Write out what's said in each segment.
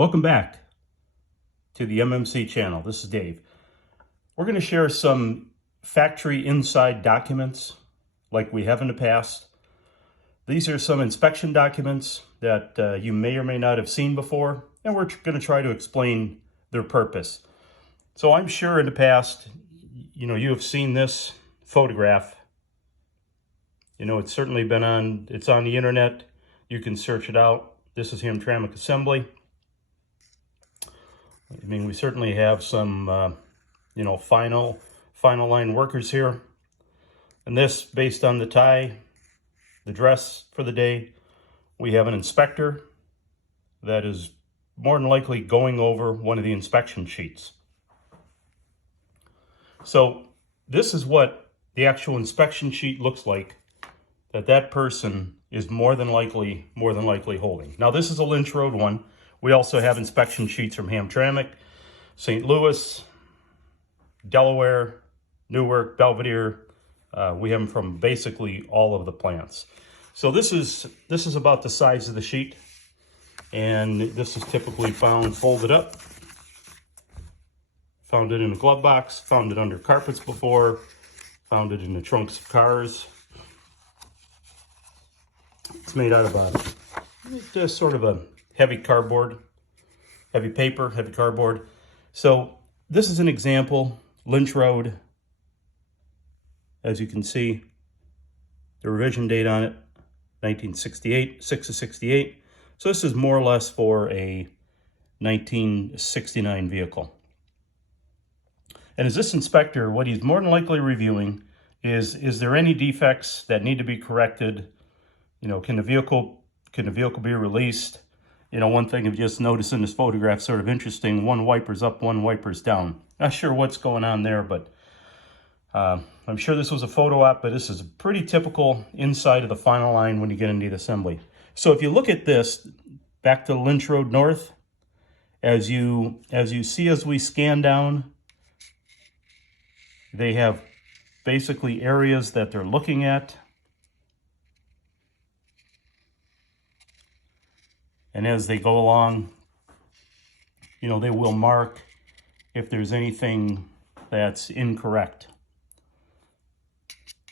Welcome back to the MMC channel. This is Dave. We're going to share some factory inside documents like we have in the past. These are some inspection documents that you may or may not have seen before, and we're going to try to explain their purpose. So I'm sure in the past, you have seen this photograph. It's certainly been it's on the internet. You can search it out. This is Hamtramck Assembly. We certainly have some, final line workers here. And this, based on the tie, the dress for the day, we have an inspector that is more than likely going over one of the inspection sheets. So this is what the actual inspection sheet looks like that person is more than likely holding. Now this is a Lynch Road one. We also have inspection sheets from Hamtramck, St. Louis, Delaware, Newark, Belvedere. We have them from basically all of the plants. So this is about the size of the sheet, and this is typically found folded up. Found it in a glove box, found it under carpets before, found it in the trunks of cars. It's made out of just sort of a heavy cardboard, heavy paper, heavy cardboard. So this is an example, Lynch Road. As you can see, the revision date on it, 1968, 6 of 68. So this is more or less for a 1969 vehicle. And as this inspector, what he's more than likely reviewing is there any defects that need to be corrected? Can the vehicle be released? One thing I've just noticed in this photograph, sort of interesting, one wiper's up, one wiper's down. Not sure what's going on there, but I'm sure this was a photo op, but this is pretty typical inside of the final line when you get into the assembly. So if you look at this, back to Lynch Road North, as you see as we scan down, they have basically areas that they're looking at. And as they go along, they will mark if there's anything that's incorrect.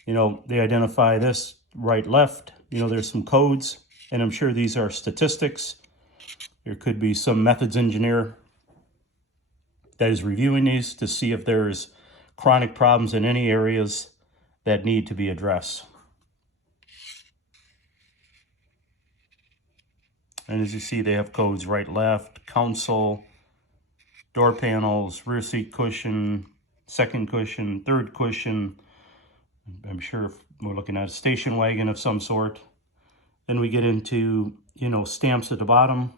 They identify this right, left. There's some codes, and I'm sure these are statistics. There could be some methods engineer that is reviewing these to see if there's chronic problems in any areas that need to be addressed. And as you see, they have codes right, left, console, door panels, rear seat cushion, second cushion, third cushion. I'm sure if we're looking at a station wagon of some sort. Then we get into, stamps at the bottom.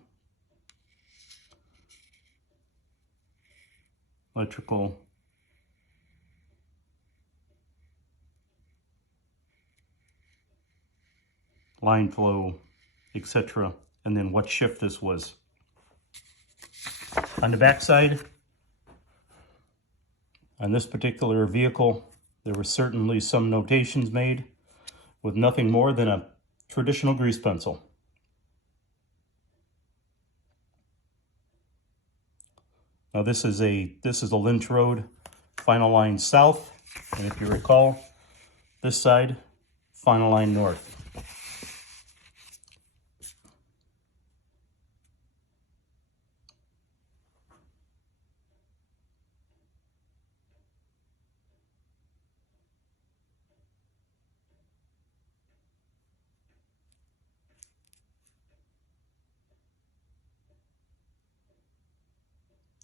Electrical. Line flow, etc. And then what shift this was. On the back side, on this particular vehicle, there were certainly some notations made with nothing more than a traditional grease pencil. Now this is a Lynch Road, final line south, and if you recall, this side, final line north.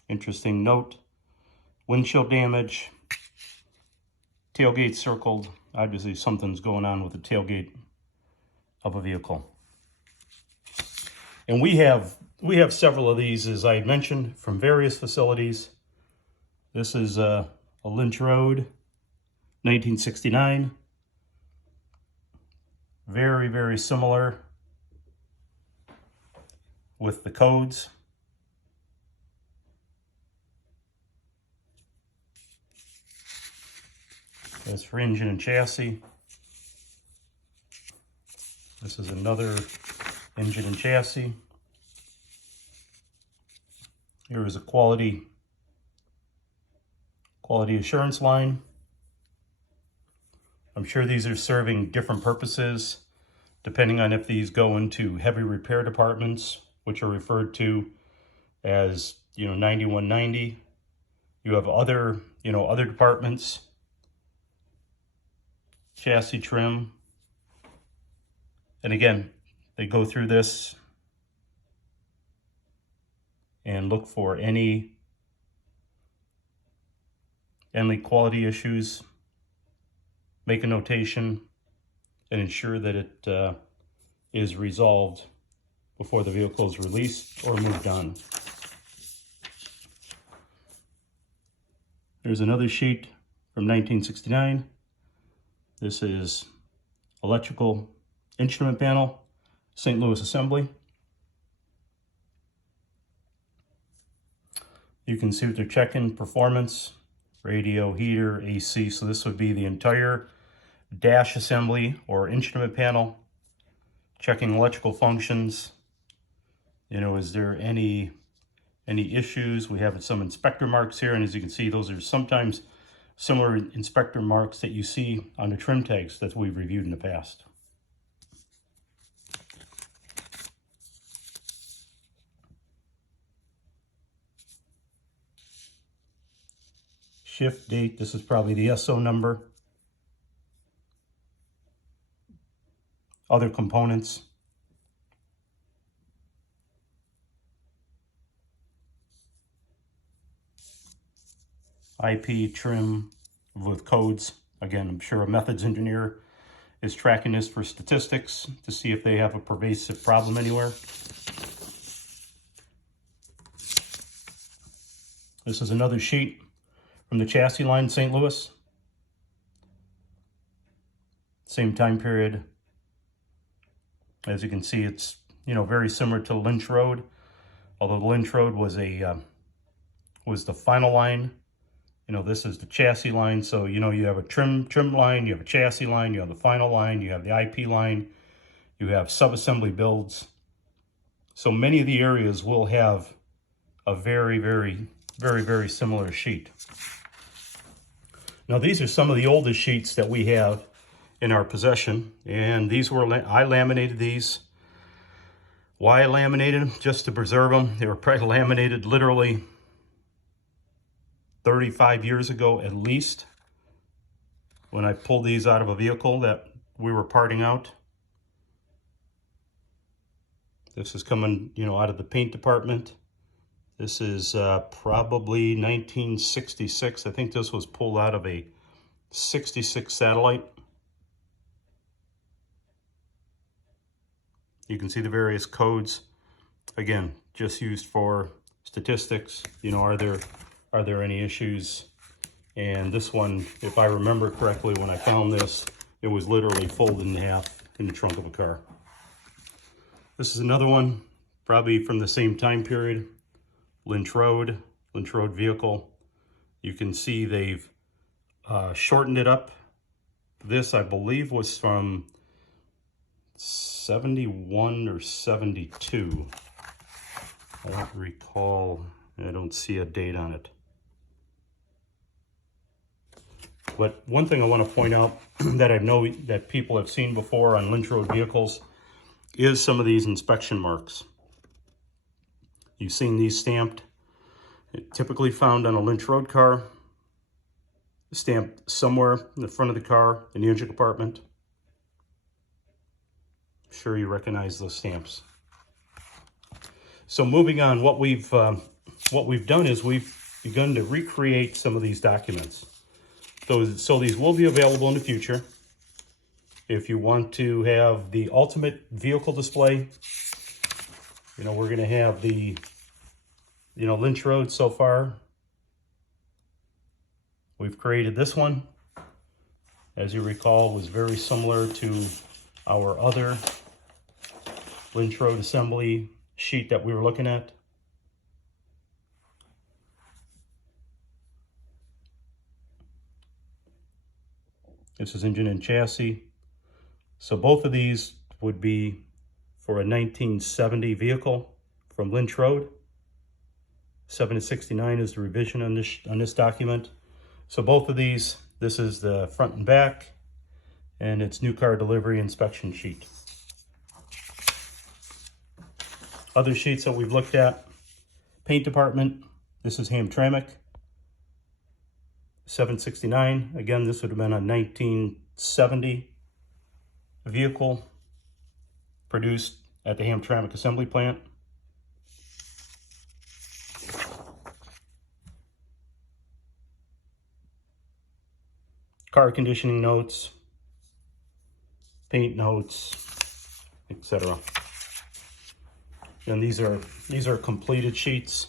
Interesting note, windshield damage, tailgate circled. Obviously something's going on with the tailgate of a vehicle. And we have several of these, as I mentioned, from various facilities. This is a Lynch Road, 1969. Very, very similar with the codes. That's for engine and chassis. This is another engine and chassis. Here is a quality assurance line. I'm sure these are serving different purposes depending on if these go into heavy repair departments, which are referred to as 9190. You have other departments, chassis trim, and again, they go through this and look for any quality issues, make a notation, and ensure that it is resolved before the vehicle is released or moved on. There's another sheet from 1969. This is electrical instrument panel, St. Louis assembly. You can see what they're checking: performance, radio, heater, AC. So this would be the entire dash assembly or instrument panel, checking electrical functions. Is there any issues? We have some inspector marks here, and as you can see, those are sometimes similar inspector marks that you see on the trim tags that we've reviewed in the past. Shift date, this is probably the SO number. Other components. IP trim with codes. Again, I'm sure a methods engineer is tracking this for statistics to see if they have a pervasive problem anywhere. This is another sheet from the chassis line, St. Louis. Same time period. As you can see, it's very similar to Lynch Road, although the Lynch Road was the final line. This is the chassis line. So you have a trim line, you have a chassis line, you have the final line, you have the IP line, you have sub-assembly builds. So many of the areas will have a very, very, very, very similar sheet. Now these are some of the oldest sheets that we have in our possession, and these were, I laminated these. Why I laminated them? Just to preserve them. They were probably laminated literally 35 years ago at least, when I pulled these out of a vehicle that we were parting out. This is coming, out of the paint department. This is probably 1966. I think this was pulled out of a 66 Satellite. You can see the various codes. Again, just used for statistics. Are there any issues? And this one, if I remember correctly, when I found this, it was literally folded in half in the trunk of a car. This is another one, probably from the same time period. Lynch Road vehicle. You can see they've shortened it up. This, I believe, was from 71 or 72. I don't recall. I don't see a date on it. But one thing I want to point out that I know that people have seen before on Lynch Road vehicles is some of these inspection marks. You've seen these stamped, typically found on a Lynch Road car, stamped somewhere in the front of the car in the engine compartment. I'm sure you recognize those stamps. So moving on, what we've done is we've begun to recreate some of these documents. So these will be available in the future. If you want to have the ultimate vehicle display, we're going to have the, Lynch Road so far. We've created this one. As you recall, was very similar to our other Lynch Road assembly sheet that we were looking at. This is engine and chassis. So both of these would be for a 1970 vehicle from Lynch Road. 7/69 is the revision on this document. So both of these, this is the front and back, and it's new car delivery inspection sheet. Other sheets that we've looked at, paint department, this is Hamtramck, 7/69. Again, this would have been a 1970 vehicle produced at the Hamtramck assembly plant. Car conditioning notes, paint notes, etc. And these are completed sheets.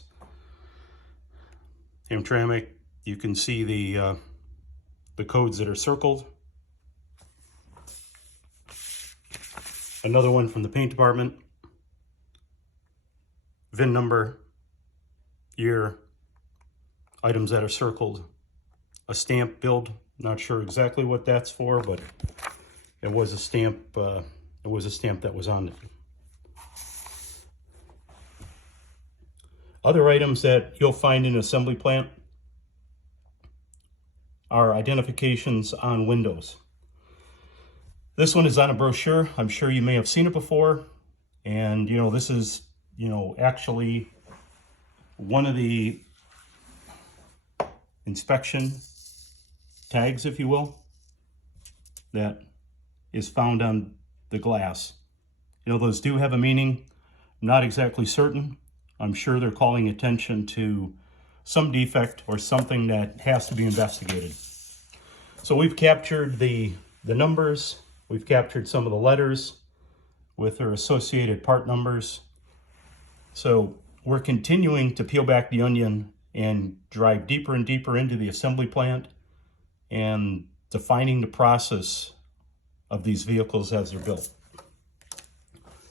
Hamtramck, you can see the codes that are circled. Another one from the paint department. VIN number, year, items that are circled. A stamp build, not sure exactly what that's for, but it was a stamp. It was a stamp that was on it. Other items that you'll find in an assembly plant are identifications on windows. This one is on a brochure. I'm sure you may have seen it before. And, this is, actually one of the inspection tags, if you will, that is found on the glass. Those do have a meaning. I'm not exactly certain. I'm sure they're calling attention to some defect or something that has to be investigated. So we've captured the numbers. We've captured some of the letters with their associated part numbers. So we're continuing to peel back the onion and drive deeper and deeper into the assembly plant and defining the process of these vehicles as they're built.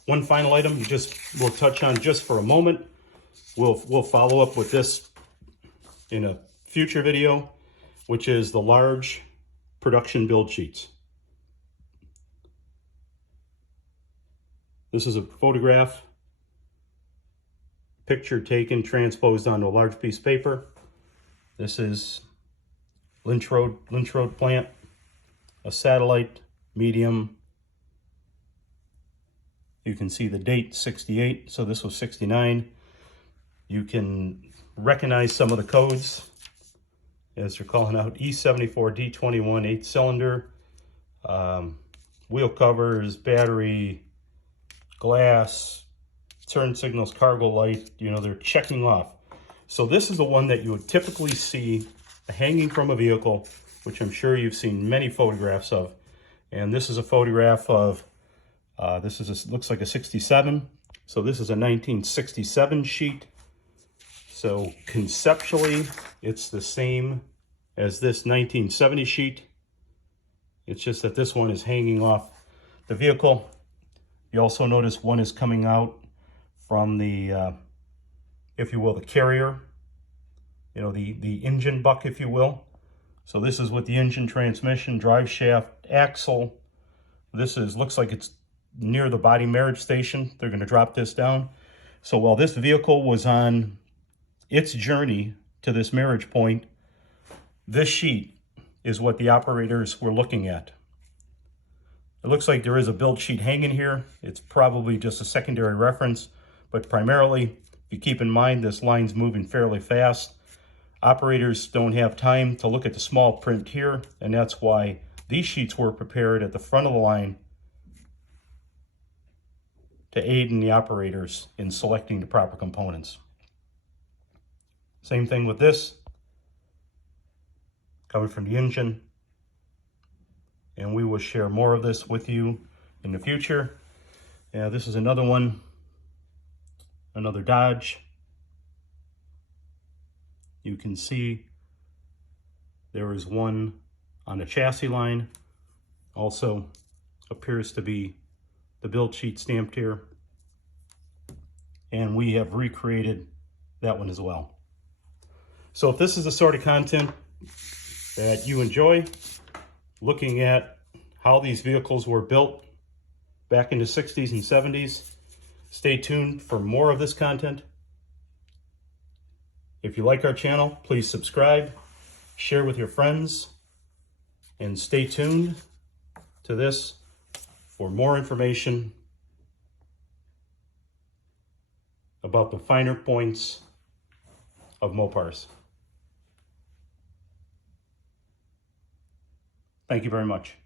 One final item we'll touch on just for a moment. We'll follow up with this in a future video, which is the large production build sheets. This is a photograph, picture taken, transposed onto a large piece of paper. This is Lynch Road plant, a satellite, medium. You can see the date, 68, so this was 69. You can recognize some of the codes as they're calling out E74, D21, 8-cylinder, wheel covers, battery, glass, turn signals, cargo light, they're checking off. So this is the one that you would typically see hanging from a vehicle, which I'm sure you've seen many photographs of. And this is a photograph of, looks like a 67. So this is a 1967 sheet. So conceptually, it's the same as this 1970 sheet. It's just that this one is hanging off the vehicle. You also notice one is coming out from the, if you will, the carrier, the engine buck, if you will. So this is with the engine, transmission, drive shaft, axle. This looks like it's near the body marriage station. They're going to drop this down. So while this vehicle was on its journey to this marriage point, this sheet is what the operators were looking at. It looks like there is a build sheet hanging here. It's probably just a secondary reference, but primarily, if you keep in mind this line's moving fairly fast, operators don't have time to look at the small print here, and that's why these sheets were prepared at the front of the line to aid in the operators in selecting the proper components. Same thing with this, coming from the engine. And we will share more of this with you in the future. Yeah, this is another one, another Dodge. You can see there is one on the chassis line. Also appears to be the build sheet stamped here. And we have recreated that one as well. So if this is the sort of content that you enjoy, looking at how these vehicles were built back in the 60s and 70s, stay tuned for more of this content. If you like our channel, please subscribe, share with your friends, and stay tuned to this for more information about the finer points of Mopars. Thank you very much.